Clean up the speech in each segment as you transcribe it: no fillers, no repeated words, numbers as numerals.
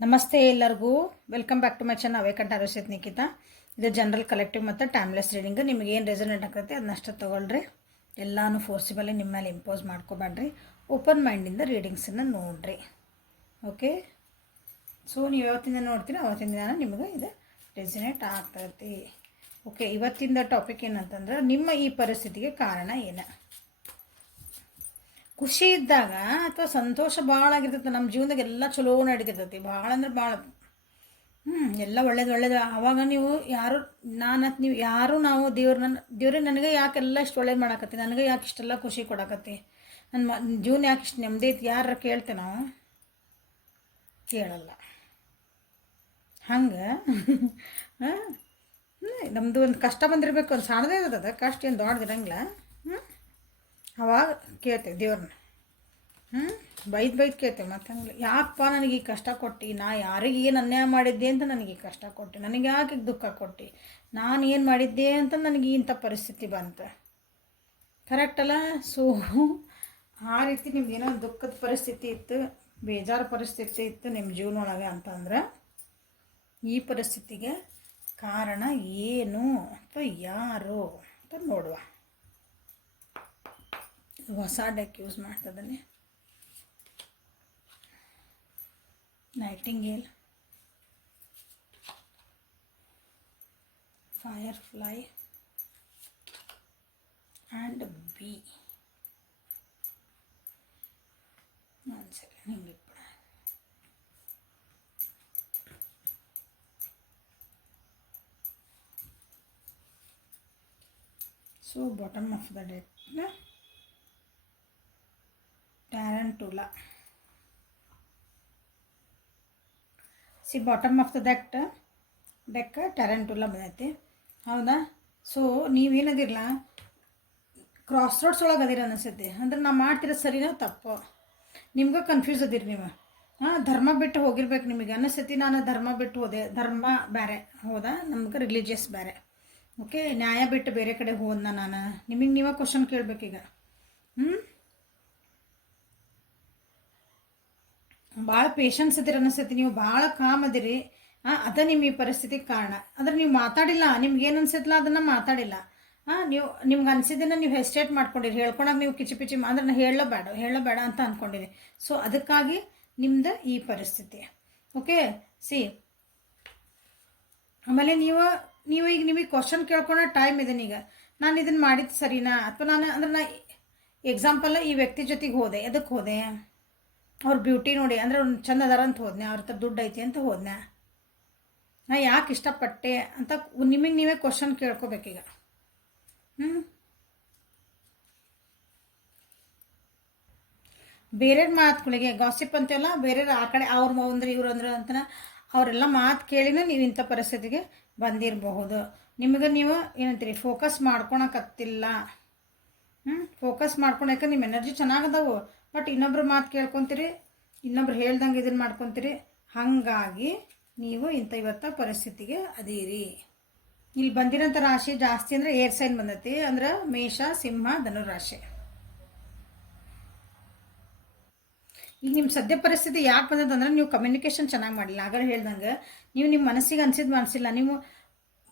ನಮಸ್ತೆ ಎಲ್ಲರಿಗೂ welcome back to my channel ಅವೇಕಂಠ ಆರೋಷಿತ್ ನಿಖಿತಾ. ಇದು ಜನರಲ್ ಕಲೆಕ್ಟಿವ್ ಮತ್ತು ಟೈಮ್ಲೆಸ್ ರೀಡಿಂಗ್. ನಿಮಗೆ ಏನು ರೆಸನೇಟ್ ಆಗ್ತೈತೆ ಅದನ್ನಷ್ಟು ತೊಗೊಳ್ರಿ. ಎಲ್ಲನೂ ಫೋರ್ಸಿಬಲಿ ನಿಮ್ಮ ಮೇಲೆ ಇಂಪೋಸ್ ಮಾಡ್ಕೊಬೇಡ್ರಿ. ಓಪನ್ ಮೈಂಡಿಂದ ರೀಡಿಂಗ್ಸನ್ನು ನೋಡಿರಿ. ಓಕೆ, ಸೊ ನೀವು ಯಾವತ್ತಿಂದ ನೋಡ್ತೀರಿ ಅವತ್ತಿನ ದಿನ ನಿಮಗೆ ಇದು ರೆಸನೇಟ್ ಆಗ್ತೈತಿ. ಓಕೆ, ಇವತ್ತಿಂದ ಟಾಪಿಕ್ ಏನಂತಂದ್ರೆ ನಿಮ್ಮ ಈ ಪರಿಸ್ಥಿತಿಗೆ ಕಾರಣ ಏನು. ಖುಷಿ ಇದ್ದಾಗ ಅಥವಾ ಸಂತೋಷ ಭಾಳ ಆಗಿರ್ತೈತೆ ನಮ್ಮ ಜೀವನದಾಗ, ಎಲ್ಲ ಚಲೋ ನಡೀತಿರ್ತೈತಿ, ಭಾಳ ಅಂದ್ರೆ ಭಾಳ ಎಲ್ಲ ಒಳ್ಳೇದು. ಆವಾಗ ನೀವು ಯಾರು ನೀವು ಯಾರು ನಾವು ದೇವ್ರೇ ನನಗೆ ಯಾಕೆಲ್ಲ ಇಷ್ಟು ಒಳ್ಳೇದು ಮಾಡಾಕತ್ತಿ, ನನಗೆ ಯಾಕೆ ಇಷ್ಟೆಲ್ಲ ಖುಷಿ ಕೊಡಾಕತ್ತಿ, ನನ್ನ ಜೀವನ ಯಾಕೆ ಇಷ್ಟು ನೆಮ್ಮದಿ ಐತಿ, ಯಾರ ಕೇಳ್ತೇವೆ ನಾವು? ಕೇಳಲ್ಲ. ಹಂಗೆ ನಮ್ಮದು ಒಂದು ಕಷ್ಟ ಬಂದಿರಬೇಕು, ಒಂದು ಸಣ್ಣದೇ ಇರ್ತದೆ ಕಷ್ಟ, ಏನು ದೊಡ್ಡದಿರಂಗಿಲ್ಲ. ಅವಾಗ ಕೇಳ್ತೇವೆ ದೇವ್ರನ್ನ. ಬೈದು ಕೇಳ್ತೇವೆ. ಮತ್ತು ಹಂಗೆ ಯಾಕಪ್ಪ ನನಗೆ ಈ ಕಷ್ಟ ಕೊಟ್ಟು, ನಾ ಯಾರಿಗೆ ಏನು ಅನ್ಯಾಯ ಮಾಡಿದ್ದೆ ಅಂತ ನನಗೆ ಈ ಕಷ್ಟ ಕೊಟ್ಟು, ನನಗೆ ಯಾಕೆ ದುಃಖ ಕೊಟ್ಟು, ನಾನು ಏನು ಮಾಡಿದ್ದೆ ಅಂತ ನನಗೆ ಇಂಥ ಪರಿಸ್ಥಿತಿ ಬಂತು. ಕರೆಕ್ಟಲ್ಲ? ಸೊ ಆ ರೀತಿ ನಿಮ್ಗೆ ಏನೋ ದುಃಖದ ಪರಿಸ್ಥಿತಿ ಇತ್ತು, ಬೇಜಾರು ಪರಿಸ್ಥಿತಿ ಇತ್ತು ನಿಮ್ಮ ಜೀವನೊಳಗೆ ಅಂತಂದ್ರೆ ಈ ಪರಿಸ್ಥಿತಿಗೆ ಕಾರಣ ಏನು ಅಥವಾ ಯಾರು ಅಂತ ನೋಡುವ. ಹೊಸ ಡೆಕ್ ಯೂಸ್ ಮಾಡ್ತದನೆ. Nightingale, firefly and bee. ಒಂದು ಸೆಕೆಂಡ್ ಹಿಂಗೆ ಇಟ್ಬಿಡ. ಸೊ ಬಾಟಮ್ ಆಫ್ ದ ಡೆಕ್ನ tarantula. See bottom of the deck tarantula ಬಂದೈತಿ, ಹೌದಾ? ಸೊ ನೀವೇನದಿರಲ್ಲ, ಕ್ರಾಸ್ ರೋಡ್ಸ್ ಒಳಗೆ ಅದಿರ ಅನಿಸುತ್ತೆ. ಅಂದ್ರೆ ನಾ ಮಾಡ್ತಿರೋ ಸರಿನೋ ತಪ್ಪು, ನಿಮ್ಗೆ ಕನ್ಫ್ಯೂಸ್ ಅದಿರಿ ನೀವು. ಧರ್ಮ ಬಿಟ್ಟು ಹೋಗಿರ್ಬೇಕು ನಿಮಗೆ ಅನಿಸ್ತೈತಿ. ನಾನು ಧರ್ಮ ಬಿಟ್ಟು ಹೋದೆ, ಧರ್ಮ ಬೇರೆ ಹೌದಾ, ನಮ್ಗೆ ರಿಲಿಜಿಯಸ್ ಬೇರೆ. ಓಕೆ, ನ್ಯಾಯ ಬಿಟ್ಟು ಬೇರೆ ಕಡೆ ಹೋದ್ನ ನಾನು. ನಿಮಗೆ ನೀವೇ ಕ್ವಶನ್ ಕೇಳಬೇಕೀಗ. ಭಾಳ ಪೇಷನ್ಸ್ ಅದಿರಿ ಅನಿಸ್ತೈತಿ, ನೀವು ಭಾಳ ಕಾಮ್ ಅದಿರಿ. ಅದ ನಿಮ್ಮ ಈ ಪರಿಸ್ಥಿತಿಗೆ ಕಾರಣ. ಅಂದ್ರೆ ನೀವು ಮಾತಾಡಿಲ್ಲ, ನಿಮ್ಗೆ ಏನು ಅನ್ಸತ್ತಲ್ಲ ಅದನ್ನು ಮಾತಾಡಿಲ್ಲ. ನಿಮ್ಗೆ ಅನ್ಸಿದ್ದನ್ನು ನೀವು ಹೆಸ್ಟೇಟ್ ಮಾಡ್ಕೊಂಡಿರಿ, ಹೇಳ್ಕೊಳಕ್ಕೆ ನೀವು ಕಿಚಿಪಿಚಿ ಅಂದ್ರೆ ನಾನು ಹೇಳಬೇಡ ಅಂತ ಅಂದ್ಕೊಂಡಿರಿ. ಸೊ ಅದಕ್ಕಾಗಿ ನಿಮ್ದು ಈ ಪರಿಸ್ಥಿತಿ. ಓಕೆ, ಸಿ ಆಮೇಲೆ ನೀವು ಈಗ ನಿಮಗೆ ಕ್ವಶನ್ ಕೇಳ್ಕೊಳೋ ಟೈಮ್ ಇದೆ. ಈಗ ನಾನು ಇದನ್ನು ಮಾಡಿದ್ದು ಸರಿನಾ, ಅಥವಾ ನಾ ಎಕ್ಸಾಂಪಲ್ ಈ ವ್ಯಕ್ತಿ ಜೊತೆಗೆ ಹೋದೆ, ಎದಕ್ಕೆ ಹೋದೆ? ಅವ್ರ ಬ್ಯೂಟಿ ನೋಡಿ, ಅಂದರೆ ಅವ್ರು ಚಂದ ಅದಾರ ಅಂತ ಹೋದ್ನೆ, ಅವ್ರ ಹತ್ರ ದುಡ್ಡು ಐತಿ ಅಂತ ಹೋದ್ನೆ, ನಾ ಯಾಕೆ ಇಷ್ಟಪಟ್ಟೆ ಅಂತ ನಿಮಗೆ ನೀವೇ ಕ್ವಶನ್ ಕೇಳ್ಕೊಬೇಕೀಗ. ಬೇರೆಯವ್ರ ಮಾತುಗಳಿಗೆ ಗಾಸಿಪ್ ಅಂತೆಲ್ಲ, ಬೇರೆಯವ್ರು ಆ ಕಡೆ ಅವ್ರು ಅಂದ್ರೆ ಇವ್ರು ಅಂದ್ರೆ ಅಂತನ ಅವರೆಲ್ಲ ಮಾತು ಕೇಳಿನ ನೀವು ಇಂಥ ಪರಿಸ್ಥಿತಿಗೆ ಬಂದಿರಬಹುದು. ನಿಮಗೆ ನೀವು ಏನಂತೀರಿ, ಫೋಕಸ್ ಮಾಡ್ಕೊಳಕತ್ತಿಲ್ಲ. ಫೋಕಸ್ ಮಾಡ್ಕೊಳಕ್ಕೆ ನಿಮ್ಮ ಎನರ್ಜಿ ಚೆನ್ನಾಗದಾವು, ಬಟ್ ಇನ್ನೊಬ್ರು ಮಾತು ಕೇಳ್ಕೊತೀರಿ, ಇನ್ನೊಬ್ರು ಹೇಳ್ದಂಗೆ ಇದನ್ನು ಮಾಡ್ಕೊತೀರಿ. ಹಾಗಾಗಿ ನೀವು ಇಂಥ ಇವತ್ತ ಪರಿಸ್ಥಿತಿಗೆ ಅದೀರಿ. ಇಲ್ಲಿ ಬಂದಿರೋಂಥ ರಾಶಿ ಜಾಸ್ತಿ ಅಂದರೆ ಏರ್ ಸೈನ್ ಬಂದೈತಿ, ಅಂದ್ರೆ ಮೇಷ, ಸಿಂಹ, ಧನುರಾಶಿ. ಈಗ ನಿಮ್ಮ ಸದ್ಯ ಪರಿಸ್ಥಿತಿ ಯಾಕೆ ಬಂದದಂದ್ರೆ ನೀವು ಕಮ್ಯುನಿಕೇಷನ್ ಚೆನ್ನಾಗಿ ಮಾಡಿಲ್ಲ. ಆಗಲೇ ಹೇಳ್ದಂಗೆ ನೀವು ನಿಮ್ಮ ಮನಸ್ಸಿಗೆ ಅನಿಸಿಲ್ಲ, ನೀವು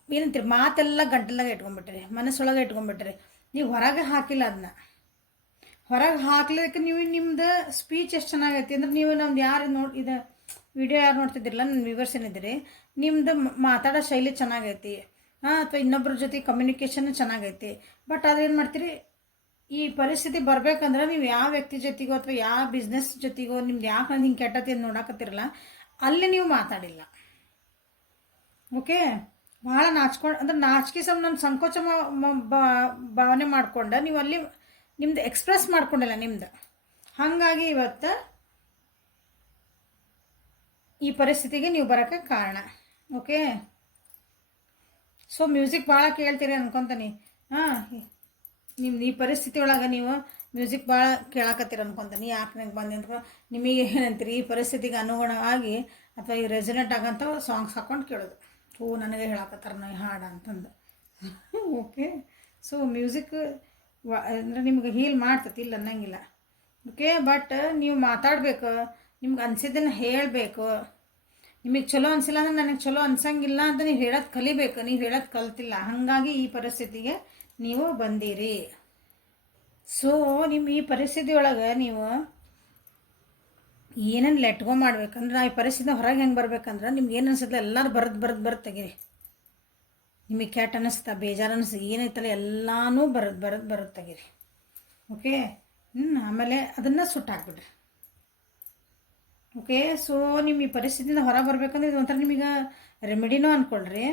ಏನಂತೀರಿ, ಮಾತೆಲ್ಲ ಗಂಟಲಾಗ ಇಟ್ಕೊಂಡ್ಬಿಟ್ರಿ, ಮನಸ್ಸೊಳಗೆ ಇಟ್ಕೊಂಡ್ಬಿಟ್ರಿ, ನೀವು ಹೊರಗೆ ಹಾಕಿಲ್ಲ. ಅದನ್ನ ಹೊರಗೆ ಹಾಕ್ಲಿಕ್ಕೆ ನೀವು ನಿಮ್ದು ಸ್ಪೀಚ್ ಎಷ್ಟು ಚೆನ್ನಾಗೈತಿ ಅಂದ್ರೆ, ನೀವು ನಮ್ದು ಯಾರು ಇದು ವಿಡಿಯೋ ಯಾರು ನೋಡ್ತಿದ್ದಿರಲ್ಲ, ನನ್ನ ವ್ಯೂವರ್ಸ್ ಏನಿದ್ದೀರಿ, ನಿಮ್ದು ಮಾತಾಡೋ ಶೈಲಿ ಚೆನ್ನಾಗೈತಿ, ಅಥವಾ ಇನ್ನೊಬ್ಬರ ಜೊತೆ ಕಮ್ಯುನಿಕೇಷನ್ ಚೆನ್ನಾಗೈತಿ. ಬಟ್ ಅದೇನು ಮಾಡ್ತೀರಿ, ಈ ಪರಿಸ್ಥಿತಿ ಬರ್ಬೇಕಂದ್ರೆ ನೀವು ಯಾವ ವ್ಯಕ್ತಿ ಜೊತೆಗೋ ಅಥವಾ ಯಾವ ಬಿಸ್ನೆಸ್ ಜೊತೆಗೋ ನಿಮ್ದು ಯಾಕೆ ನಾನು ಹಿಂಗೆ ಕೆಟ್ಟತಿ ಅಂತ ನೋಡಾಕತ್ತಿರಲ್ಲ, ಅಲ್ಲಿ ನೀವು ಮಾತಾಡಿಲ್ಲ. ಓಕೆ, ಭಾಳ ಅಂದ್ರೆ ನಾಚಿಕೆ ನನ್ನ ಸಂಕೋಚ ಭಾವನೆ ಮಾಡ್ಕೊಂಡು ನೀವು ಅಲ್ಲಿ ನಿಮ್ದು ಎಕ್ಸ್ಪ್ರೆಸ್ ಮಾಡ್ಕೊಂಡಿಲ್ಲ ನಿಮ್ದು. ಹಾಗಾಗಿ ಇವತ್ತು ಈ ಪರಿಸ್ಥಿತಿಗೆ ನೀವು ಬರೋಕ್ಕೆ ಕಾರಣ. ಓಕೆ, ಸೊ ಮ್ಯೂಸಿಕ್ ಭಾಳ ಕೇಳ್ತೀರಿ ಅನ್ಕೊತೀನಿ. ನಿಮ್ದು ಈ ಪರಿಸ್ಥಿತಿ ಒಳಗೆ ನೀವು ಮ್ಯೂಸಿಕ್ ಭಾಳ ಕೇಳಾಕತ್ತೀರ ಅನ್ಕೊತೀನಿ. ಯಾಕೆ ನಂಗೆ ಬಂದೆ ಅಂತ ನಿಮಗೆ ಏನಂತೀರಿ, ಈ ಪರಿಸ್ಥಿತಿಗೆ ಅನುಗುಣವಾಗಿ ಅಥವಾ ಈ ರೆಸನೇಟ್ ಆಗೋಂಥ ಸಾಂಗ್ಸ್ ಹಾಕ್ಕೊಂಡು ಕೇಳೋದು. ನನಗೆ ಹೇಳಾಕತ್ತಾರ ನಾವು ಹಾಡು ಅಂತಂದು. ಓಕೆ, ಸೊ ಮ್ಯೂಸಿಕ್ ಅಂದರೆ ನಿಮ್ಗೆ ಹೀಲ್ ಮಾಡ್ತತಿ, ಇಲ್ಲ ಅನ್ನಂಗಿಲ್ಲ. ಓಕೆ, ಬಟ್ ನೀವು ಮಾತಾಡಬೇಕು, ನಿಮ್ಗೆ ಅನಿಸಿದ್ದನ್ನು ಹೇಳಬೇಕು. ನಿಮಗೆ ಚಲೋ ಅನಿಸಿಲ್ಲ ಅಂದ್ರೆ ನನಗೆ ಚಲೋ ಅನ್ಸಂಗಿಲ್ಲ ಅಂತ ನೀವು ಹೇಳೋದು ಕಲಿಬೇಕು. ನೀವು ಹೇಳೋದು ಕಲ್ತಿಲ್ಲ, ಹಾಗಾಗಿ ಈ ಪರಿಸ್ಥಿತಿಗೆ ನೀವು ಬಂದಿರಿ. ಸೊ ನಿಮ್ಮ ಈ ಪರಿಸ್ಥಿತಿ ಒಳಗೆ ನೀವು ಏನೇನು ಲೆಟ್ಗೋ ಮಾಡ್ಬೇಕಂದ್ರೆ, ನಾವು ಈ ಪರಿಸ್ಥಿತಿ ಹೊರಗೆ ಹೆಂಗೆ ಬರ್ಬೇಕಂದ್ರೆ, ನಿಮ್ಗೆ ಏನು ಅನಿಸುತ್ತೆ ಎಲ್ಲರೂ ಬರೆದು ತೆಗೀರಿ. ನಿಮಗೆ ಕೆಟ್ಟ ಅನ್ನಿಸ್ತಾ, ಬೇಜಾರು ಅನ್ನಿಸ್ತು, ಏನೈತಲ್ಲ ಎಲ್ಲನೂ ಬರೆದು ತೆಗೀರಿ. ಓಕೆ. ಆಮೇಲೆ ಅದನ್ನು ಸುಟ್ಟಾಕ್ಬಿಡ್ರಿ. ಓಕೆ. ಸೊ ನಿಮ್ಮ ಈ ಪರಿಸ್ಥಿತಿಯಿಂದ ಹೊರಗೆ ಬರ್ಬೇಕಂದ್ರೆ ಇದು ಒಂಥರ ನಿಮಗೆ ರೆಮಿಡಿನೂ ಅಂದ್ಕೊಳ್ರಿ,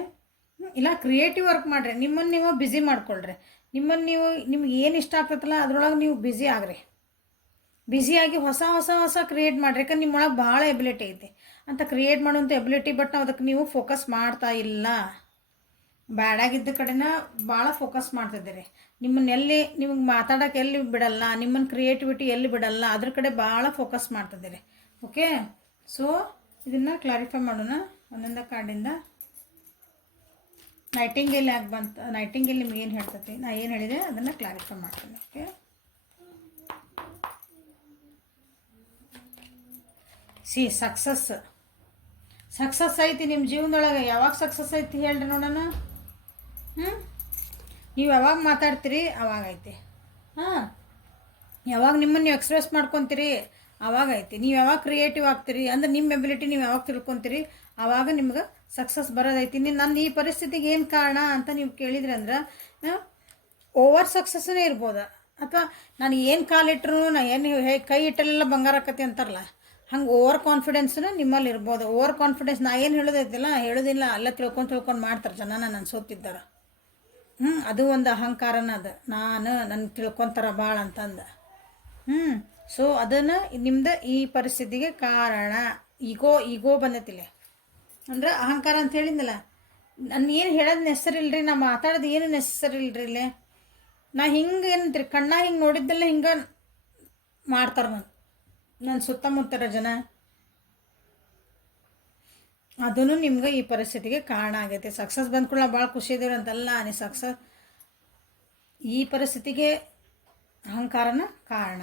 ಇಲ್ಲ ಕ್ರಿಯೇಟಿವ್ ವರ್ಕ್ ಮಾಡಿರಿ. ನಿಮ್ಮನ್ನು ನೀವು ಬ್ಯುಸಿ ಮಾಡ್ಕೊಳ್ರಿ. ನಿಮ್ಗೆ ಏನು ಇಷ್ಟ ಆಗ್ತೈತಲ್ಲ ಅದರೊಳಗೆ ನೀವು ಬ್ಯುಸಿ ಆಗ್ರಿ. ಬ್ಯುಸಿಯಾಗಿ ಹೊಸ ಕ್ರಿಯೇಟ್ ಮಾಡಿರಿ. ಯಾಕಂದ್ರೆ ನಿಮ್ಮೊಳಗೆ ಭಾಳ ಎಬಿಲಿಟಿ ಐತಿ ಅಂತ ಕ್ರಿಯೇಟ್ ಮಾಡುವಂಥ ಎಬಿಲಿಟಿ. ಬಟ್ ನಾವು ಅದಕ್ಕೆ ನೀವು ಫೋಕಸ್ ಮಾಡ್ತಾ ಇಲ್ಲ. ಬ್ಯಾಡಾಗಿದ್ದ ಕಡೆನ ಭಾಳ ಫೋಕಸ್ ಮಾಡ್ತಿದ್ದೀರಿ. ನಿಮಗೆ ಮಾತಾಡೋಕೆ ಎಲ್ಲಿ ಬಿಡಲ್ಲ, ನಿಮ್ಮನ್ನು ಕ್ರಿಯೇಟಿವಿಟಿ ಎಲ್ಲಿ ಬಿಡಲ್ಲ, ಅದ್ರ ಕಡೆ ಭಾಳ ಫೋಕಸ್ ಮಾಡ್ತಿದ್ದೀರಿ. ಓಕೆ. ಸೊ ಇದನ್ನು ಕ್ಲಾರಿಫೈ ಮಾಡೋಣ ಒಂದೊಂದು ಕಾರ್ಡಿಂದ. ನೈಟಿಂಗೇಲ್ ಯಾಕೆ ಬಂತು, ನೈಟಿಂಗೇಲ್ ನಿಮ್ಗೆ ಏನು ಹೇಳ್ತೈತಿ, ನಾ ಏನು ಹೇಳಿದೆ ಅದನ್ನು ಕ್ಲಾರಿಫೈ ಮಾಡ್ತೀನಿ. ಓಕೆ. ಸಕ್ಸಸ್ ಐತಿ ನಿಮ್ಮ ಜೀವನದೊಳಗೆ. ಯಾವಾಗ ಸಕ್ಸಸ್ ಐತಿ ಹೇಳ್ರಿ ನೋಡೋಣ. ನೀವು ಯಾವಾಗ ಮಾತಾಡ್ತೀರಿ ಅವಾಗ ಐತಿ. ಯಾವಾಗ ನಿಮ್ಮನ್ನು ನೀವು ಎಕ್ಸ್ಪ್ರೆಸ್ ಮಾಡ್ಕೊತೀರಿ ಅವಾಗ ಐತಿ. ನೀವು ಯಾವಾಗ ಕ್ರಿಯೇಟಿವ್ ಆಗ್ತೀರಿ ಅಂದ್ರೆ ನಿಮ್ಮ ಎಬಿಲಿಟಿ ನೀವು ಯಾವಾಗ ತಿಳ್ಕೊತೀರಿ ಆವಾಗ ನಿಮ್ಗೆ ಸಕ್ಸಸ್ ಬರೋದೈತಿ. ನನ್ನ ಈ ಪರಿಸ್ಥಿತಿಗೆ ಏನು ಕಾರಣ ಅಂತ ನೀವು ಕೇಳಿದ್ರಿ ಅಂದ್ರೆ ಓವರ್ ಸಕ್ಸಸ್ಸೇ ಇರ್ಬೋದು. ಅಥವಾ ನಾನು ಏನು ಕಾಲಿಟ್ರು, ನಾನು ಏನು ಕೈ ಇಟ್ಟಲ್ಲೆಲ್ಲ ಬಂಗಾರ ಆಕತಿ ಅಂತಾರಲ್ಲ, ಹಂಗೆ ಓವರ್ ಕಾನ್ಫಿಡೆನ್ಸ್ನು ನಿಮ್ಮಲ್ಲಿ ಇರ್ಬೋದು. ಓವರ್ ಕಾನ್ಫಿಡೆನ್ಸ್ ನಾ ಏನು ಹೇಳೋದೈತಿಲ್ಲ ಹೇಳೋದಿಲ್ಲ, ಎಲ್ಲ ತಿಳ್ಕೊಂಡು ಮಾಡ್ತಾರೆ ಜನ. ನಾನು ಸೋತಿದ್ದಾರೆ. ಅದು ಒಂದು ಅಹಂಕಾರನ, ಅದು ನನ್ನ ತಿಳ್ಕೊತಾರ ಭಾಳ ಅಂತಂದು. ಸೊ ಅದನ್ನು ನಿಮ್ದು ಈ ಪರಿಸ್ಥಿತಿಗೆ ಕಾರಣ ಈಗೋ ಬಂದೈತಿಲ್ಲ ಅಂದ್ರೆ ಅಹಂಕಾರ ಅಂತ ಹೇಳಿದ್ನಲ್ಲ. ನಾನು ಏನು ಹೇಳೋದು ನೆಸರಿಲ್ರಿ, ನಾ ಮಾತಾಡೋದು ಏನು ನೆಸರಿಲ್ರಿ. ಇಲ್ಲೇ ನಾ ಹಿಂಗೆ ಏನಂತೀರಿ, ಕಣ್ಣ ಹಿಂಗೆ ನೋಡಿದ್ದೆಲ್ಲ ಹಿಂಗೆ ಮಾಡ್ತಾರೆ. ನನ್ನ ಸುತ್ತಮುತ್ತರ ಜನ ಅದೂ ನಿಮ್ಗೆ ಈ ಪರಿಸ್ಥಿತಿಗೆ ಕಾರಣ ಆಗೈತೆ. ಸಕ್ಸಸ್ ಬಂದ್ಕೊಳ್ಳ ಭಾಳ ಖುಷಿ ಇದೀವಿ ಅಂತಲ್ಲ, ನೀವು ಸಕ್ಸಸ್ ಈ ಪರಿಸ್ಥಿತಿಗೆ ಅಹಂಕಾರನ ಕಾರಣ.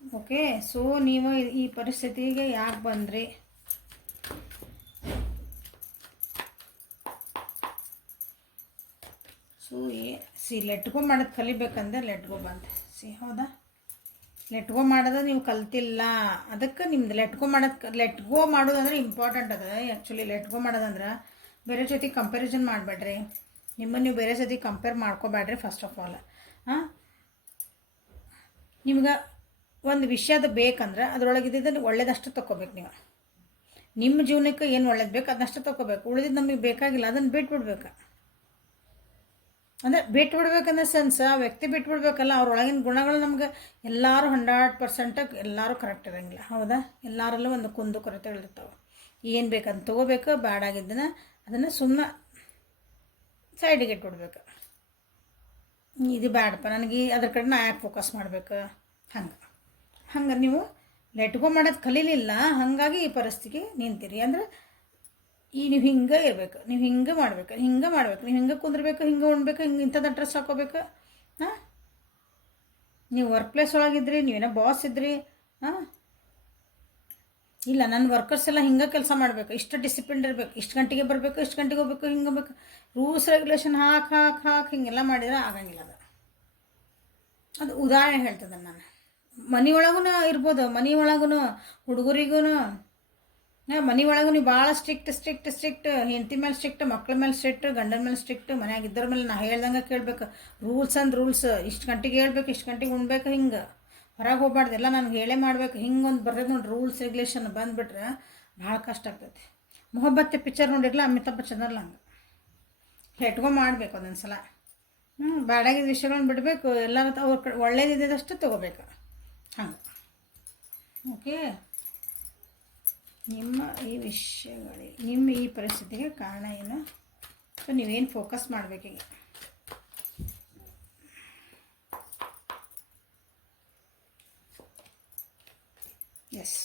ಓಕೆ. ಸೊ ನೀವು ಈ ಪರಿಸ್ಥಿತಿಗೆ ಯಾಕೆ ಬಂದ್ರಿ, ಸೊ ಲೆಟ್ಗೋ ಮಾಡೋದು ಕಲಿಬೇಕಂದ್ರೆ ಲೆಟ್ಗೋ ಬಂದೆ. ಹೌದಾ, ಲೆಟ್ಗೋ ಮಾಡೋದು ನೀವು ಕಲ್ತಿಲ್ಲ, ಅದಕ್ಕೆ ನಿಮ್ದು ಲೆಟ್ಗೋ ಮಾಡೋದಂದ್ರೆ ಇಂಪಾರ್ಟೆಂಟ್ ಅದ. ಆ್ಯಕ್ಚುಲಿ ಲೆಟ್ಗೋ ಮಾಡೋದಂದ್ರೆ ಬೇರೆ ಜೊತೆ ಕಂಪ್ಯಾರಿಸನ್ ಮಾಡಬೇಡ್ರಿ. ನಿಮ್ಮನ್ನು ನೀವು ಬೇರೆ ಜೊತೆ ಕಂಪೇರ್ ಮಾಡ್ಕೋಬೇಡ್ರಿ. ಫಸ್ಟ್ ಆಫ್ ಆಲ್ ನಿಮ್ಗೆ ಒಂದು ವಿಷಯದ ಬೇಕಂದ್ರೆ ಅದರೊಳಗಿದ್ದು ಒಳ್ಳೇದಷ್ಟು ತೊಗೋಬೇಕು. ನೀವು ನಿಮ್ಮ ಜೀವನಕ್ಕೆ ಏನು ಒಳ್ಳೇದು ಬೇಕು ಅದನ್ನಷ್ಟು ತೊಗೋಬೇಕು. ಉಳಿದಿದ್ದು ನಮಗೆ ಬೇಕಾಗಿಲ್ಲ ಅದನ್ನು ಬಿಟ್ಬಿಡ್ಬೇಕು. ಅಂದರೆ ಬಿಟ್ಬಿಡ್ಬೇಕಂದ್ರೆ ಸೆನ್ಸ್ ಆ ವ್ಯಕ್ತಿ ಬಿಟ್ಬಿಡ್ಬೇಕಲ್ಲ, ಅವ್ರೊಳಗಿನ ಗುಣಗಳು ನಮ್ಗೆ ಎಲ್ಲರೂ 100% ಎಲ್ಲರೂ ಕರೆಕ್ಟ್ ಇರೋಂಗಿಲ್ಲ. ಹೌದಾ, ಎಲ್ಲರಲ್ಲೂ ಒಂದು ಕುಂದು ಕೊರತೆಗಳಿರ್ತಾವೆ. ಏನು ಬೇಕಂತ ತೊಗೋಬೇಕು, ಬ್ಯಾಡಾಗಿದ್ದನ್ನು ಅದನ್ನು ಸುಮ್ಮನೆ ಸೈಡಿಗೆ ಇಟ್ಬಿಡ್ಬೇಕು. ಇದು ಬ್ಯಾಡಪ್ಪ ನನಗೆ ಅದ್ರ ಕಡೆ ನಾ ಯಾಕೆ ಫೋಕಸ್ ಮಾಡಬೇಕು, ಹಂಗೆ ನೀವು ಲೆಟ್ಗೋ ಮಾಡೋದು ಕಲೀಲಿಲ್ಲ, ಹಾಗಾಗಿ ಈ ಪರಿಸ್ಥಿತಿಗೆ ನಿಂತೀರಿ. ಅಂದರೆ ನೀವು ಹಿಂಗೆ ಇರಬೇಕು, ನೀವು ಹಿಂಗೆ ಮಾಡ್ಬೇಕು, ನೀವು ಹಿಂಗೆ ಕುಂದಿರ್ಬೇಕು, ಹಿಂಗೆ ಉಣ್ಬೇಕು, ಹಿಂಗೆ ಇಂಥದ್ದು ಡ್ರೆಸ್ ಹಾಕೋಬೇಕು. ನೀವು ವರ್ಕ್ ಪ್ಲೇಸ್ ಒಳಗಿದ್ರಿ, ನೀವೇನೋ ಬಾಸ್ ಇದ್ರಿ, ಇಲ್ಲ ನನ್ನ ವರ್ಕರ್ಸ್ ಎಲ್ಲ ಹಿಂಗೆ ಕೆಲಸ ಮಾಡಬೇಕು, ಇಷ್ಟು ಡಿಸಿಪ್ಲಿನ್ ಇರಬೇಕು, ಇಷ್ಟು ಗಂಟೆಗೆ ಬರಬೇಕು, ಇಷ್ಟು ಗಂಟೆಗೆ ಹೋಗ್ಬೇಕು, ಹಿಂಗೆ ಹೋಗ್ಬೇಕು, ರೂಲ್ಸ್ ರೆಗ್ಯುಲೇಷನ್ ಹಾಕಿ ಹಿಂಗೆಲ್ಲ ಮಾಡಿದ್ರೆ ಆಗಂಗಿಲ್ಲ. ಅದು ಉದಾಹರಣೆ ಹೇಳ್ತದೆ. ನಾನು ಮನೆ ಒಳಗೂ ಇರ್ಬೋದು, ಮನೆ ಒಳಗೂ ಹುಡುಗರಿಗೂ ಮನೆ ಒಳಗೂ ನೀವು ಭಾಳ ಸ್ಟ್ರಿಕ್ಟ್ ಹೆಂಡತಿ ಮೇಲೆ ಸ್ಟ್ರಿಕ್ಟ್, ಮಕ್ಳ ಮೇಲೆ ಸ್ಟ್ರಿಕ್ಟ್, ಗಂಡನ ಮೇಲೆ ಸ್ಟ್ರಿಕ್ಟ್, ಮನ್ಯಾಗ ಇದ್ದರ ಮೇಲೆ ನಾ ಹೇಳ್ದಂಗೆ ಕೇಳಬೇಕು. ರೂಲ್ಸ್ ಇಷ್ಟು ಗಂಟೆಗೆ ಹೇಳ್ಬೇಕು, ಇಷ್ಟು ಗಂಟೆಗೆ ಉಣ್ಬೇಕು, ಹಿಂಗೆ ಹೊರಗೆ ಹೋಗ್ಬಾರ್ದು, ಎಲ್ಲ ನನಗೆ ಹೇಳೇ ಮಾಡ್ಬೇಕು, ಹಿಂಗೊಂದು ಬರ್ತೈತೆ ನೋಡಿ ರೂಲ್ಸ್ ರೆಗ್ಯುಲೇಷನ್ ಬಂದುಬಿಟ್ರೆ ಭಾಳ ಕಷ್ಟ ಆಗ್ತೈತಿ. ಮೊಹಬ್ಬತ್ತೆ ಪಿಕ್ಚರ್ ನೋಡಿರಲ್ಲ, ಅಮಿತಾಬ್ ಬಚ್ಚನಲ್ಲ ಹಂಗೆ ಹೆಟ್ಗೋ ಮಾಡಬೇಕು ಒಂದೊಂದು ಸಲ. ಬ್ಯಾಡಾಗಿದ್ದ ವಿಷಯಗಳನ್ನ ಬಿಡಬೇಕು, ಎಲ್ಲರೂ ಅವ್ರ ಕಡೆ ಒಳ್ಳೇದಿದ್ದಷ್ಟು ತೊಗೋಬೇಕು. ಹಂಗೆ ಓಕೆ. ನಿಮ್ಮ ಈ ವಿಷಯಗಳಿಗೆ, ನಿಮ್ಮ ಈ ಪರಿಸ್ಥಿತಿಗೆ ಕಾರಣ ಏನು, ಸೊ ನೀವೇನು ಫೋಕಸ್ ಮಾಡಬೇಕೀಗ. ಎಸ್,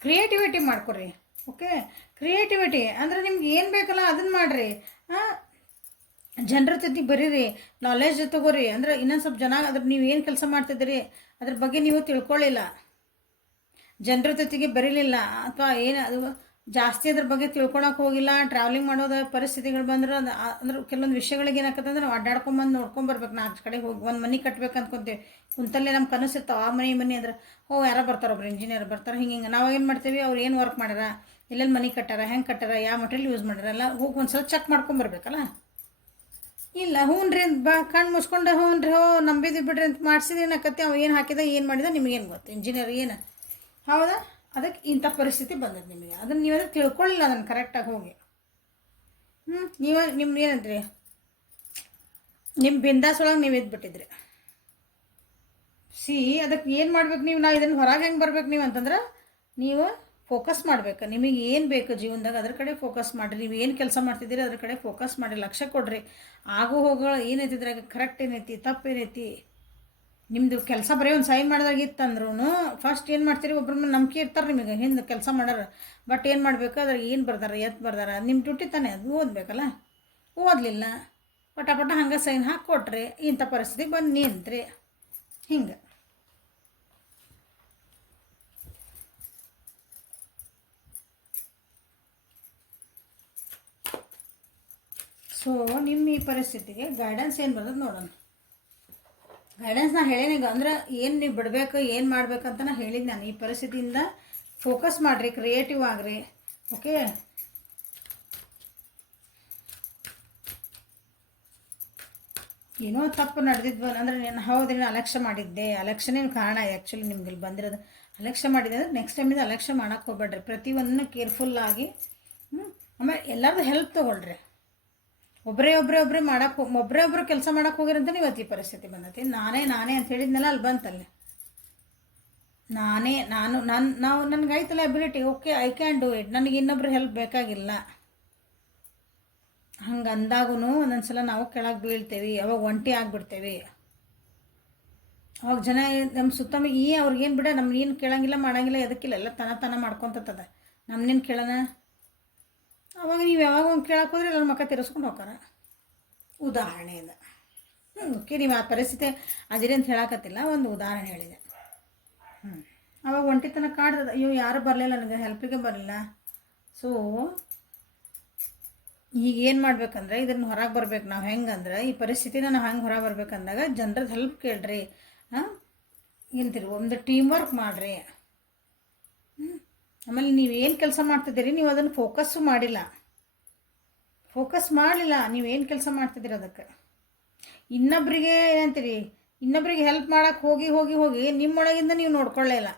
ಕ್ರಿಯೇಟಿವಿಟಿ ಮಾಡ್ಕೊರಿ. ಓಕೆ, ಕ್ರಿಯೇಟಿವಿಟಿ ಅಂದರೆ ನಿಮ್ಗೆ ಏನು ಬೇಕಲ್ಲ ಅದನ್ನು ಮಾಡಿರಿ. ಜನರ ಜೊತೆ ಬರೀರಿ, ನಾಲೆಜ್ ತೊಗೋರಿ. ಅಂದರೆ ಇನ್ನೊಂದು ಸ್ವಲ್ಪ ಜನ ಅದ್ರ ನೀವು ಏನು ಕೆಲಸ ಮಾಡ್ತಿದ್ದೀರಿ ಅದ್ರ ಬಗ್ಗೆ ನೀವು ತಿಳ್ಕೊಳ್ಳಿಲ್ಲ. ಜನರ ಜೊತೆಗೆ ಬೆರೀಲಿಲ್ಲ ಅಥವಾ ಏನು ಅದು ಜಾಸ್ತಿ ಅದ್ರ ಬಗ್ಗೆ ತಿಳ್ಕೊಳಕ್ಕೆ ಹೋಗಿಲ್ಲ. ಟ್ರಾವೆಲಿಂಗ್ ಮಾಡೋದು ಪರಿಸ್ಥಿತಿಗಳು ಬಂದ್ರೆ ಅದು ಅಂದ್ರೆ ಕೆಲವೊಂದು ವಿಷಯಗಳಿಗೆ ಏನಾಗ್ತದೆ ನಾವು ಅಡ್ಡಾಡ್ಕೊಂಬಂದು ನೋಡ್ಕೊಂಬರ್ಬೇಕು. 4 ಕಡೆ ಹೋಗಿ ಒಂದು ಮನೆ ಕಟ್ಬೇಕು ಅಂದ್ಕೊಂತೀವಿ. ಕುಂತಲ್ಲೇ ನಮ್ಮ ಕನಸು ಇರ್ತಾವೆ. ಆ ಮನೆ ಅಂದ್ರೆ ಯಾರೋ ಬರ್ತಾರೆ, ಒಬ್ರು ಇಂಜಿನಿಯರ್ ಬರ್ತಾರೆ, ಹಿಂಗೆ ನಾವು ಏನು ಮಾಡ್ತೀವಿ, ಅವ್ರು ಏನು ವರ್ಕ್ ಮಾಡ್ಯಾರ, ಎಲ್ಲೆಲ್ಲಿ ಮನೆ ಕಟ್ಟಾರ, ಹೆಂಗೆ ಕಟ್ಟಾರ, ಯಾವ ಮಟೀರಿಯಲ್ ಯೂಸ್ ಮಾಡ್ಯಾರ ಎಲ್ಲ ಹೋಗಿ ಒಂದು ಸಲ ಚೆಕ್ ಮಾಡ್ಕೊಂಬರ್ಬೇಕಲ್ಲ. ಇಲ್ಲ ಹ್ಞೂ ರೀ ಅಂತ ಕಣ್ಣು ಮುಚ್ಕೊಂಡು ಹ್ಞೂ ರೀ ನಂಬಿದ್ವಿ ಬಿಡ್ರಿ ಅಂತ ಮಾಡಿಸಿದ್ರೆ ಏನಾಕತ್ತೆ, ಅವ ಏನು ಹಾಕಿದ ಏನು ಮಾಡಿದ ನಿಮಗೇನು ಗೊತ್ತು, ಇಂಜಿನಿಯರ್ ಏನು ಹೌದಾ. ಅದಕ್ಕೆ ಇಂಥ ಪರಿಸ್ಥಿತಿ ಬಂದದ್ದು ನಿಮಗೆ. ಅದನ್ನು ನೀವೆಲ್ಲ ತಿಳ್ಕೊಳ್ಳಿಲ್ಲ ಅದನ್ನು ಕರೆಕ್ಟಾಗಿ ಹೋಗಿ. ನೀವು ನಿಮ್ದು ಏನಂದ್ರಿ, ನಿಮ್ಮ ಬಿಂದಾಸ್ ಒಳಗೆ ನೀವು ಇದ್ಬಿಟ್ಟಿದ್ರಿ. ಅದಕ್ಕೆ ಏನು ಮಾಡ್ಬೇಕು ನೀವು, ನಾವು ಇದನ್ನು ಹೊರಗೆ ಹೆಂಗೆ ಬರ್ಬೇಕು ನೀವು ಅಂತಂದ್ರೆ, ನೀವು ಫೋಕಸ್ ಮಾಡ್ಬೇಕು. ನಿಮಗೆ ಏನು ಬೇಕು ಜೀವನದಾಗ ಅದ್ರ ಕಡೆ ಫೋಕಸ್ ಮಾಡಿರಿ. ನೀವು ಏನು ಕೆಲಸ ಮಾಡ್ತಿದ್ದೀರಿ ಅದ್ರ ಕಡೆ ಫೋಕಸ್ ಮಾಡಿ, ಲಕ್ಷ್ಯ ಕೊಡ್ರಿ. ಆಗು ಹೋಗೋಳು ಏನೈತಿದ್ರಾಗ ಕರೆಕ್ಟ್ ಏನೈತಿ, ತಪ್ಪೇನೈತಿ. ನಿಮ್ಮದು ಕೆಲಸ ಬರೀ ಒಂದು ಸೈನ್ ಮಾಡಿದಾಗಿತ್ತಂದ್ರೂ ಫಸ್ಟ್ ಏನು ಮಾಡ್ತೀರಿ, ಒಬ್ಬರ ಮೇಲೆ ನಂಬಿಕೆ ಇರ್ತಾರೆ ನಿಮಗೆ ಹಿಂದೆ ಕೆಲಸ ಮಾಡೋರು. ಬಟ್ ಏನು ಮಾಡಬೇಕು, ಅದ್ರಾಗ ಏನು ಬರ್ದಾರ, ಬರ್ದಾರ, ನಿಮ್ಮ ಡ್ಯೂಟಿ ತಾನೇ, ಅದು ಓದಬೇಕಲ್ಲ. ಓದಲಿಲ್ಲ, ಪಟ ಹಂಗೆ ಸೈನ್ ಹಾಕಿ ಇಂಥ ಪರಿಸ್ಥಿತಿ ಬಂದು ನಿಂತ್ರಿ ಹಿಂಗೆ. ಸೊ ನಿಮ್ಮ ಈ ಪರಿಸ್ಥಿತಿಗೆ ಗೈಡೆನ್ಸ್ ಏನು ಬರ್ತದೆ ನೋಡೋಣ. ಗೈಡೆನ್ಸ್ ನಾ ಹೇಳೇನೀಗ ಅಂದ್ರೆ ಏನು ನೀವು ಬಿಡಬೇಕು, ಏನು ಮಾಡ್ಬೇಕಂತ ನಾ ಹೇಳಿದ್ದು. ನಾನು ಈ ಪರಿಸ್ಥಿತಿಯಿಂದ ಫೋಕಸ್ ಮಾಡಿರಿ, ಕ್ರಿಯೇಟಿವ್ ಆಗಿರಿ. ಓಕೆ, ಏನೋ ತಪ್ಪು ನಡೆದಿದ್ವು ಅಂದರೆ ನಾನು ಹೌದ್ರಿ ಅಲಕ್ಷ್ಯ ಮಾಡಿದ್ದೆ, ಅಲಕ್ಷ್ಯನೇ ಕಾರಣ ಆ್ಯಕ್ಚುಲಿ ನಿಮ್ಗೆ ಇಲ್ಲಿ ಬಂದಿರೋದು. ಅಲಕ್ಷ್ಯ ಮಾಡಿದ್ದೆ ಅಂದರೆ ನೆಕ್ಸ್ಟ್ ಟೈಮಿಂದ ಅಲಕ್ಷ್ಯ ಮಾಡೋಕ್ಕೆ ಹೋಗ್ಬೇಡ್ರಿ. ಪ್ರತಿಯೊಂದನ್ನು ಕೇರ್ಫುಲ್ಲಾಗಿ ಆಮೇಲೆ ಎಲ್ಲರದ್ದು ಹೆಲ್ಪ್ ತೊಗೊಳ್ರಿ. ಒಬ್ಬರೇ ಮಾಡಕ್ಕೆ ಒಬ್ಬರು ಕೆಲಸ ಮಾಡೋಕ್ಕೆ ಹೋಗಿರಂತ ಇವತ್ತು ಈ ಪರಿಸ್ಥಿತಿ ಬಂದೈತಿ. ನಾನೇ ಅಂತ ಹೇಳಿದ್ನಲ್ಲ, ಅಲ್ಲಿ ಬಂತಲ್ಲಿ ನಾವು ನನಗೆ ಐತಲ್ಲ ability, okay I can do it, ನನಗೆ ಇನ್ನೊಬ್ರು ಹೆಲ್ಪ್ ಬೇಕಾಗಿಲ್ಲ. ಹಂಗೆ ಅಂದಾಗೂ ಒಂದೊಂದ್ಸಲ ನಾವು ಕೆಳಗೆ ಬೀಳ್ತೇವೆ, ಅವಾಗ ಒಂಟಿ ಆಗಿಬಿಡ್ತೇವೆ. ಅವಾಗ ಜನ ನಮ್ಮ ಸುತ್ತಮುತ್ತ ಅವ್ರಿಗೇನು ಬಿಡ, ನಮ್ಗೇನು ಕೇಳಂಗಿಲ್ಲ ಮಾಡಂಗಿಲ್ಲ, ಎದಕ್ಕಿಲ್ಲ, ಎಲ್ಲ ತನ ಮಾಡ್ಕೊತದ, ನಮ್ಮನ್ನೇನು ಕೇಳೋಣ. ಅವಾಗ ನೀವು ಯಾವಾಗ ಒಂದು ಕೇಳಕ್ಕೆ ಹೋದ್ರೆ ಎಲ್ಲರ ಮಕ್ಕ ತಿರ್ಸ್ಕೊಂಡು ಹೋಗಾರ. ಉದಾಹರಣೆ ಇದೆ. ಓಕೆ, ನೀವು ಆ ಪರಿಸ್ಥಿತಿ ಅದಿರಿ ಅಂತ ಹೇಳಕತ್ತಿಲ್ಲ, ಒಂದು ಉದಾಹರಣೆ ಹೇಳಿದೆ. ಅವಾಗ ಒಂಟಿತನ ಕಾಡ್ತದ, ಅಯ್ಯೋ ಯಾರು ಬರಲಿಲ್ಲ, ನನಗೆ ಹೆಲ್ಪಿಗೆ ಬರಲಿಲ್ಲ. ಸೊ ಈಗ ಏನು ಮಾಡ್ಬೇಕಂದ್ರೆ ಇದನ್ನು ಹೊರಗೆ ಬರ್ಬೇಕು ನಾವು. ಹೆಂಗಂದ್ರೆ ಈ ಪರಿಸ್ಥಿತಿನ ನಾವು ಹೆಂಗೆ ಹೊರಗೆ ಬರ್ಬೇಕಂದಾಗ ಜನರದ್ದು ಹೆಲ್ಪ್ ಕೇಳ್ರಿ. ಏನಂತೀರಿ, ಒಂದು ಟೀಮ್ ವರ್ಕ್ ಮಾಡಿರಿ. ಆಮೇಲೆ ನೀವೇನು ಕೆಲಸ ಮಾಡ್ತಿದ್ದೀರಿ ನೀವು ಅದನ್ನು ಫೋಕಸ್ಸು ಮಾಡಲಿಲ್ಲ, ನೀವೇನು ಕೆಲಸ ಮಾಡ್ತಿದ್ದೀರಿ ಅದಕ್ಕೆ. ಇನ್ನೊಬ್ಬರಿಗೆ ಏನಂತೀರಿ, ಇನ್ನೊಬ್ಬರಿಗೆ ಹೆಲ್ಪ್ ಮಾಡೋಕ್ಕೆ ಹೋಗಿ ನಿಮ್ಮೊಳಗಿಂದ ನೀವು ನೋಡ್ಕೊಳ್ಳೇ ಇಲ್ಲ.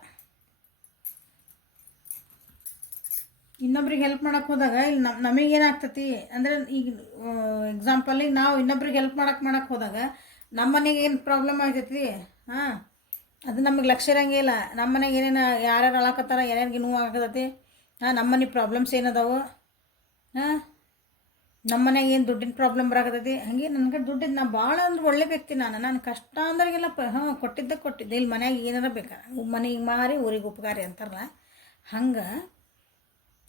ಇನ್ನೊಬ್ರಿಗೆ ಹೆಲ್ಪ್ ಮಾಡೋಕ್ಕೆ ಹೋದಾಗ ಇಲ್ಲಿ ನಮಗೇನಾಗ್ತತಿ ಅಂದರೆ, ಈಗ ಎಕ್ಸಾಂಪಲಿಗೆ ನಾವು ಇನ್ನೊಬ್ರಿಗೆ ಹೆಲ್ಪ್ ಮಾಡೋಕ್ಕೆ ಹೋದಾಗ ನಮ್ಮ ಮನೆಗೆ ಏನು ಪ್ರಾಬ್ಲಮ್ ಆಗ್ತೈತಿ, ಅದು ನಮಗೆ ಲಕ್ಷ್ಯ ಇರೋಂಗೇ ಇಲ್ಲ. ನಮ್ಮ ಮನೆಗೆ ಏನೇನು ಯಾರ್ಯಾರು ಅಳಕತ್ತಾರ, ಏನೇನಿಗೆ ನೋವು ಆಗತೈತಿ, ನಮ್ಮ ಮನೆ ಪ್ರಾಬ್ಲಮ್ಸ್ ಏನದಾವು, ನಮ್ಮ ಮನೆಗೆ ಏನು ದುಡ್ಡಿನ ಪ್ರಾಬ್ಲಮ್ ಬರಾಕತ್ತೈತಿ. ಹಾಗೆ ನನಗೆ ದುಡ್ಡಿದ್ದು ನಾ ಭಾಳ ಅಂದ್ರೆ ಒಳ್ಳೆ ವ್ಯಕ್ತಿ. ನಾನು ಕಷ್ಟ ಅಂದ್ರಿಗೆಲ್ಲ ಕೊಟ್ಟಿದ್ದೆ. ಇಲ್ಲಿ ಮನೆಯಾಗ ಏನಾರ ಬೇಕಾ, ಮನೆಗೆ ಮಾರಿ ಊರಿಗೆ ಉಪಕಾರಿ ಅಂತಾರಲ್ಲ ಹಂಗೆ.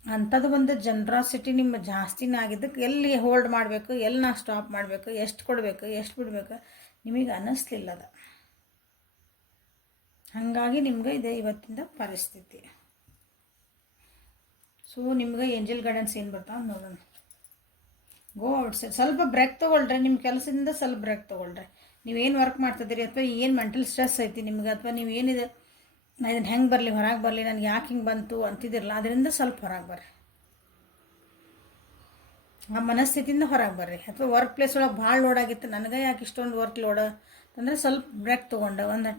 ಅಂಥದ್ದು ಒಂದು ಜನ್ರಾಸಿಟಿ ನಿಮ್ಮ ಜಾಸ್ತಿನೇ ಆಗಿದ್ದಕ್ಕೆ ಎಲ್ಲಿ ಹೋಲ್ಡ್ ಮಾಡಬೇಕು, ಎಲ್ಲಿ ನಾ ಸ್ಟಾಪ್ ಮಾಡಬೇಕು, ಎಷ್ಟು ಕೊಡಬೇಕು, ಎಷ್ಟು ಬಿಡಬೇಕು ನಿಮಗೆ ಅನ್ನಿಸ್ಲಿಲ್ಲ ಅದು. ಹಾಗಾಗಿ ನಿಮ್ಗೆ ಇದೆ ಇವತ್ತಿನ ಪರಿಸ್ಥಿತಿ. ಸೊ ನಿಮ್ಗೆ ಏಂಜಲ್ ಗೈಡೆನ್ಸ್ ಏನು ಬರ್ತಾವೆ ನೋಡೋಣ. ಗೋ ಔಟ್ ಸೈಡ್, ಸ್ವಲ್ಪ ಬ್ರೇಕ್ ತೊಗೊಳ್ರಿ. ನಿಮ್ಮ ಕೆಲಸದಿಂದ ಸ್ವಲ್ಪ ಬ್ರೇಕ್ ತೊಗೊಳ್ರಿ. ನೀವೇನು ವರ್ಕ್ ಮಾಡ್ತಿದ್ದೀರಿ ಅಥವಾ ಏನು ಮೆಂಟಲ್ ಸ್ಟ್ರೆಸ್ ಐತಿ ನಿಮ್ಗೆ, ಅಥವಾ ನೀವು ಏನಿದೆ ನಾನು ಇದನ್ನು ಹೆಂಗೆ ಬರಲಿ, ಹೊರಗೆ ಬರಲಿ, ನನಗೆ ಯಾಕೆ ಹಿಂಗೆ ಬಂತು ಅಂತಿದ್ದಿರಲ್ಲ, ಅದರಿಂದ ಸ್ವಲ್ಪ ಹೊರಗೆ ಬರ್ರಿ. ಆ ಮನಸ್ಥಿತಿಯಿಂದ ಹೊರಗೆ ಬರ್ರಿ. ಅಥವಾ ವರ್ಕ್ ಪ್ಲೇಸ್ ಒಳಗೆ ಭಾಳ ಲೋಡ್ ಆಗಿತ್ತು, ನನಗೆ ಯಾಕೆ ಇಷ್ಟೊಂದು ವರ್ಕ್ ಲೋಡ್ ಅಂದರೆ ಸ್ವಲ್ಪ ಬ್ರೇಕ್ ತೊಗೊಂಡು ಒಂದು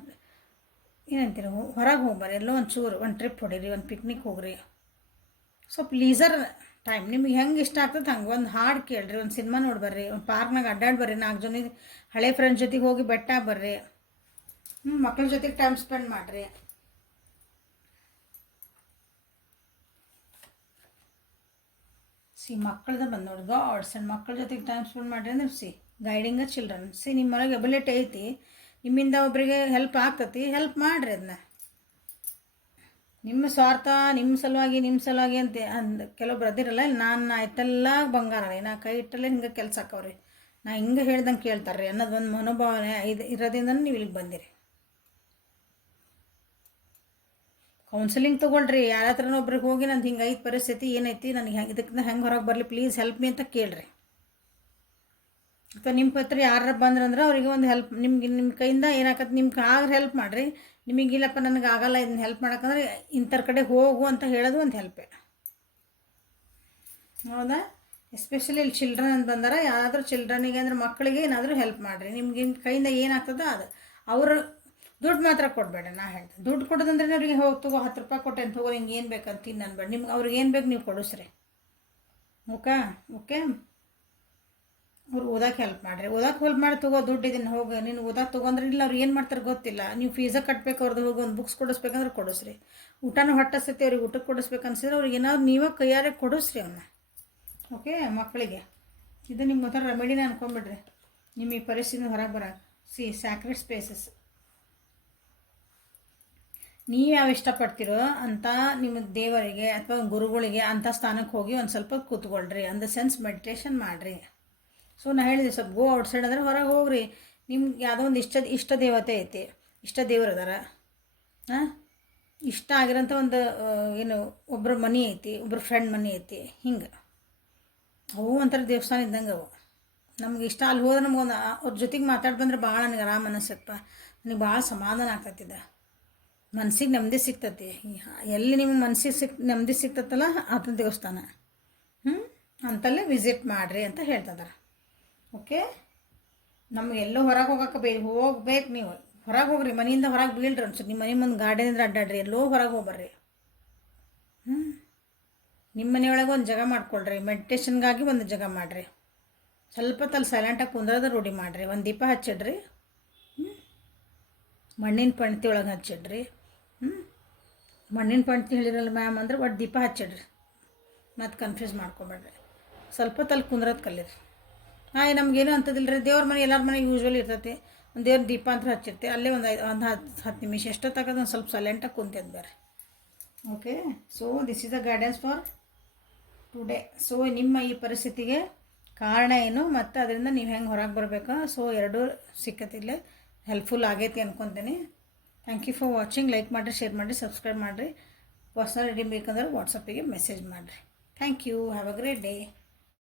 ಏನಂತೀರಿ ಹೊರಗೆ ಹೋಗ್ಬರ್ರಿ. ಎಲ್ಲೋ ಒಂದು ಟ್ರಿಪ್ ಹೊಡೀರಿ, ಒಂದು ಪಿಕ್ನಿಕ್ ಹೋಗ್ರಿ. ಸ್ವಲ್ಪ ಲೀಸರ್ ಟೈಮ್ ನಿಮ್ಗೆ ಹೆಂಗೆ ಇಷ್ಟ ಆಗ್ತದೆ ಹಂಗೆ ಒಂದು ಹಾಡು ಕೇಳ್ರಿ, ಒಂದು ಸಿನಿಮಾ ನೋಡ್ಬರ್ರಿ, ಒಂದು ಪಾರ್ಕ್ನಾಗ ಅಡ್ಡಾಡಿ ಬರ್ರಿ, 4 ಜನ ಹಳೆ ಫ್ರೆಂಡ್ಸ್ ಜೊತೆಗೆ ಹೋಗಿ ಬೆಟ್ಟ ಬರ್ರಿ, ಮಕ್ಕಳ ಜೊತೆಗೆ ಟೈಮ್ ಸ್ಪೆಂಡ್ ಮಾಡಿರಿ. ಮಕ್ಕಳದ ಬಂದು ನೋಡಿ ಗಾಡ್ಸ್ ಆ್ಯಂಡ್ ಮಕ್ಕಳ ಜೊತೆಗೆ ಟೈಮ್ ಸ್ಪೆಂಡ್ ಮಾಡಿರಿ ಅಂದ್ರೆ ಗೈಡಿಂಗ್ ಅ ಚಿಲ್ಡ್ರನ್. ನಿಮ್ಮೊಳಗೆ ಎಬಿಲಿಟಿ ಐತಿ, ನಿಮ್ಮಿಂದ ಒಬ್ಬರಿಗೆ ಹೆಲ್ಪ್ ಆಗ್ತತಿ, ಹೆಲ್ಪ್ ಮಾಡಿರಿ. ಅದನ್ನ ನಿಮ್ಮ ಸ್ವಾರ್ಥ, ನಿಮ್ಮ ಸಲುವಾಗಿ ಅಂತ ಕೆಲವೊಬ್ರು ಅದಿರಲ್ಲ. ನಾನು ಇಟ್ಟೆಲ್ಲ ಬಂಗಾರ ರೀ, ನಾ ಕೈ ಇಟ್ಟಲ್ಲೇ ಹಿಂಗೆ ಕೆಲಸ ಹಾಕವ್ರಿ, ನಾ ಹಿಂಗೆ ಹೇಳ್ದಂಗೆ ಕೇಳ್ತಾರೆ ರೀ ಅನ್ನೋದು ಒಂದು ಮನೋಭಾವನೆ ಇರೋದ್ರಿಂದ ನೀವು ಇಲ್ಲಿಗೆ ಬಂದಿರಿ. ಕೌನ್ಸಿಲಿಂಗ್ ತೊಗೊಳ್ರಿ. ಯಾರ ಹತ್ರನೂ ಒಬ್ರಿಗೆ ಹೋಗಿ ನಂದು ಹಿಂಗೈತೆ ಪರಿಸ್ಥಿತಿ, ಏನೈತಿ, ನನಗೆ ಹೆಂಗೆ ಇದಕ್ಕೆ ಹೆಂಗೆ ಹೊರಗೆ ಬರಲಿ, ಪ್ಲೀಸ್ ಹೆಲ್ಪ್ ಮೀ ಅಂತ ಕೇಳ್ರಿ. ಅಥವಾ ನಿಮ್ಮ ಹತ್ರ ಯಾರು ಬಂದ್ರಂದ್ರೆ ಅವರಿಗೆ ಒಂದು ಹೆಲ್ಪ್, ನಿಮ್ಮ ಕೈಯಿಂದ ಏನಾಗತ್ತೆ, ನಿಮ್ಗೆ ಆಗ ಹೆಲ್ಪ್ ಮಾಡಿರಿ. ನಿಮಗಿಲ್ಲಪ್ಪ ನನಗೆ ಆಗಲ್ಲ ಇದನ್ನ ಹೆಲ್ಪ್ ಮಾಡೋಕ್ಕಂದ್ರೆ ಇಂಥರ ಕಡೆ ಹೋಗು ಅಂತ ಹೇಳೋದು ಒಂದು ಹೆಲ್ಪೇ. ಹೌದಾ? ಎಸ್ಪೆಷಲಿ ಇಲ್ಲಿ ಚಿಲ್ಡ್ರನ್ ಅಂತ ಬಂದಾರ, ಯಾರಾದರೂ ಚಿಲ್ಡ್ರನಿಗೆ ಅಂದ್ರೆ ಮಕ್ಕಳಿಗೆ ಏನಾದರೂ ಹೆಲ್ಪ್ ಮಾಡಿರಿ. ನಿಮ್ಗೆ ಕೈಯಿಂದ ಏನಾಗ್ತದೋ ಅದು. ಅವರು ದುಡ್ಡು ಮಾತ್ರ ಕೊಡಬೇಡ. ನಾ ಹೇಳ್ತೀನಿ, ದುಡ್ಡು ಕೊಡೋದಂದ್ರೆ ಅವ್ರಿಗೆ ಹೋಗಿ ತಗೋ 10 ರೂಪಾಯಿ ಕೊಟ್ಟೇನು ತಗೋ, ಹಿಂಗೆ ಏನು ಬೇಕಂತ ತಿನ್ನು ಅನ್ಬೇಡ. ನಿಮ್ಗೆ ಅವ್ರಿಗೆ ಏನು ಬೇಕು ನೀವು ಕೊಡಿಸ್ರಿ. ಓಕೆ. ಅವ್ರು ಓದೋಕೆ ಹೆಲ್ಪ್ ಮಾಡಿರಿ. ಓದೋಕೆ ಹೆಲ್ಪ್ ಮಾಡಿ ತಗೋ, ದುಡ್ಡು ಇದನ್ನು ಹೋಗಿ ನೀನು ಓದೋಕೆ ತೊಗೊಂಡ್ರೆ ಇಲ್ಲ ಅವ್ರು ಏನು ಮಾಡ್ತಾರೆ ಗೊತ್ತಿಲ್ಲ. ನೀವು ಫೀಸ ಕಟ್ಟಬೇಕು, ಅವ್ರದ್ದು ಹೋಗಿ ಒಂದು ಬುಕ್ಸ್ ಕೊಡಿಸ್ಬೇಕಂದ್ರೆ ಕೊಡಿಸ್ರಿ. ಊಟನೂ ಹೊಟ್ಟೆ ಅವ್ರಿಗೆ ಊಟಕ್ಕೆ ಕೊಡಿಸ್ಬೇಕು ಅನ್ಸಿದ್ರೆ ಅವ್ರಿಗೆ ಏನಾದ್ರು ನೀವೇ ಕೈಯಾರೆ ಕೊಡಿಸ್ರಿ ಅವನ್ನ. ಓಕೆ, ಮಕ್ಕಳಿಗೆ ಇದು ನಿಮ್ಮ ಒಂಥರ ರೆಮಿಡಿನ ಅನ್ಕೊಂಬಿಡ್ರಿ ನಿಮ್ಮ ಈ ಪರಿಸ್ಥಿತಿಯಿಂದ ಹೊರಗೆ ಬರೋಕೆ. ಸ್ಯಾಕ್ರೆಡ್ ಸ್ಪೇಸಸ್ ನೀವು ಯಾವ ಇಷ್ಟಪಡ್ತೀರೋ ಅಂಥ ನಿಮ್ಮ ದೇವರಿಗೆ ಅಥವಾ ಗುರುಗಳಿಗೆ ಅಂಥ ಸ್ಥಾನಕ್ಕೆ ಹೋಗಿ ಒಂದು ಸ್ವಲ್ಪ ಕೂತ್ಕೊಳ್ರಿ. ಅಂದ ಸೆನ್ಸ್ ಮೆಡಿಟೇಷನ್ ಮಾಡಿರಿ. ಸೊ ನಾ ಹೇಳಿದೆ ಸ್ವಲ್ಪ ಗೋ ಔಟ್ಸೈಡ್ ಅಂದರೆ ಹೊರಗೆ ಹೋಗ್ರಿ. ನಿಮ್ಗೆ ಯಾವುದೋ ಒಂದು ಇಷ್ಟ ದೇವತೆ ಐತಿ, ಇಷ್ಟ ದೇವ್ರು ಅದಾರ, ಇಷ್ಟ ಆಗಿರೋಂಥ ಒಂದು ಏನು ಒಬ್ಬರ ಮನೆ ಐತಿ, ಒಬ್ಬರ ಫ್ರೆಂಡ್ ಮನೆ ಐತಿ, ಹಿಂಗೆ ಅವು ಒಂಥರ ದೇವಸ್ಥಾನ ಇದ್ದಂಗೆ ಅವು. ನಮ್ಗೆ ಇಷ್ಟ ಅಲ್ಲಿ ಹೋದ್ರೆ ನಮ್ಗೊಂದು ಅವ್ರ ಜೊತೆಗೆ ಮಾತಾಡಿ ಬಂದ್ರೆ ಭಾಳ ನನಗೆ ಆರಾಮ ಅನಿಸತ್ತಪ್ಪ, ನನಗೆ ಭಾಳ ಸಮಾಧಾನ ಆಗ್ತತಿದ್ದ, ಮನ್ಸಿಗೆ ನೆಮ್ಮದಿ ಸಿಗ್ತತಿ. ಎಲ್ಲಿ ನಿಮ್ಮ ಮನ್ಸಿಗೆ ನೆಮ್ಮದಿ ಸಿಗ್ತತ್ತಲ್ಲ ಆತನ ದೇವಸ್ಥಾನ ಅಂತಲ್ಲೇ ವಿಸಿಟ್ ಮಾಡಿರಿ ಅಂತ ಹೇಳ್ತಿದ್ದಾರೆ. ಓಕೆ, ನಮ್ಗೆ ಎಲ್ಲೋ ಹೊರಗೆ ಹೋಗ್ಬೇಕು. ನೀವು ಹೊರಗೆ ಹೋಗ್ರಿ, ಮನೆಯಿಂದ ಹೊರಗೆ ಬೀಳ್ರಿ. ಒಂದ್ಸರಿ ನಿಮ್ಮ ಮನೆ ಮುಂದೆ ಗಾರ್ಡನ್ ಇದ್ರೆ ಅಡ್ಡಾಡ್ರಿ, ಎಲ್ಲೋ ಹೊರಗೆ ಹೋಗ್ಬರ್ರಿ. ನಿಮ್ಮ ಮನೆಯೊಳಗೆ ಒಂದು ಜಾಗ ಮಾಡ್ಕೊಳ್ರಿ, ಮೆಡಿಟೇಷನ್ಗಾಗಿ ಒಂದು ಜಾಗ ಮಾಡಿರಿ. ಸ್ವಲ್ಪ ತಲೆ ಸೈಲೆಂಟಾಗಿ ಕುಂದ್ರದ ರೂಢಿ ಮಾಡಿರಿ. ಒಂದು ದೀಪ ಹಚ್ಚಿಡ್ರಿ, ಮಣ್ಣಿನ ಪಣತಿ ಒಳಗೆ ಹಚ್ಚಿಡ್ರಿ. ಮಣ್ಣಿನ ಪಣತಿ ಹೇಳಿರಲ್ಲ ಮ್ಯಾಮ್ ಅಂದ್ರೆ ಒಟ್ಟು ದೀಪ ಹಚ್ಚಿಡ್ರಿ, ಮತ್ತು ಕನ್ಫ್ಯೂಸ್ ಮಾಡ್ಕೊಬೇಡ್ರಿ. ಸ್ವಲ್ಪ ತಲೆ ಕುಂದ್ರದು ಕಲೀರಿ. ನಮಗೇನು ಅಂತದಿಲ್ಲ ರೀ, ದೇವ್ರ ಮನೆ ಎಲ್ಲರ ಮನೆಗೆ ಯೂಶ್ವಲಿ ಇರ್ತೈತಿ. ಒಂದು ದೇವ್ರ ದೀಪ ಅಂತ ಹಚ್ಚಿರ್ತೀವಿ, ಅಲ್ಲೇ ಒಂದು 10 ನಿಮಿಷ ಎಷ್ಟೊತ್ತಾಗದು ಒಂದು ಸ್ವಲ್ಪ ಸೈಲೆಂಟಾಗಿ ಕುಂತಿದ್ದು ಬೇರೆ. Okay, so this is the guidance for today. So ನಿಮ್ಮ ಈ ಪರಿಸ್ಥಿತಿಗೆ ಕಾರಣ ಏನು ಮತ್ತು ಅದರಿಂದ ನೀವು ಹೆಂಗೆ ಹೊರಗೆ ಬರಬೇಕು, ಸೊ ಎರಡೂ ಸಿಕ್ಕತ್ತಿಲ್ಲ ಹೆಲ್ಪ್ಫುಲ್ ಆಗೈತಿ ಅನ್ಕೊತೀನಿ. Thank you for watching. Like ಮಾಡಿರಿ, ಶೇರ್ ಮಾಡಿರಿ, ಸಬ್ಸ್ಕ್ರೈಬ್ ಮಾಡಿರಿ. ಪರ್ಸ್ನಲ್ ರೀಡಿಂಗ್ ಬೇಕಂದ್ರೆ ವಾಟ್ಸಪ್ಪಿಗೆ ಮೆಸೇಜ್ ಮಾಡಿರಿ. Thank you. Have a great day.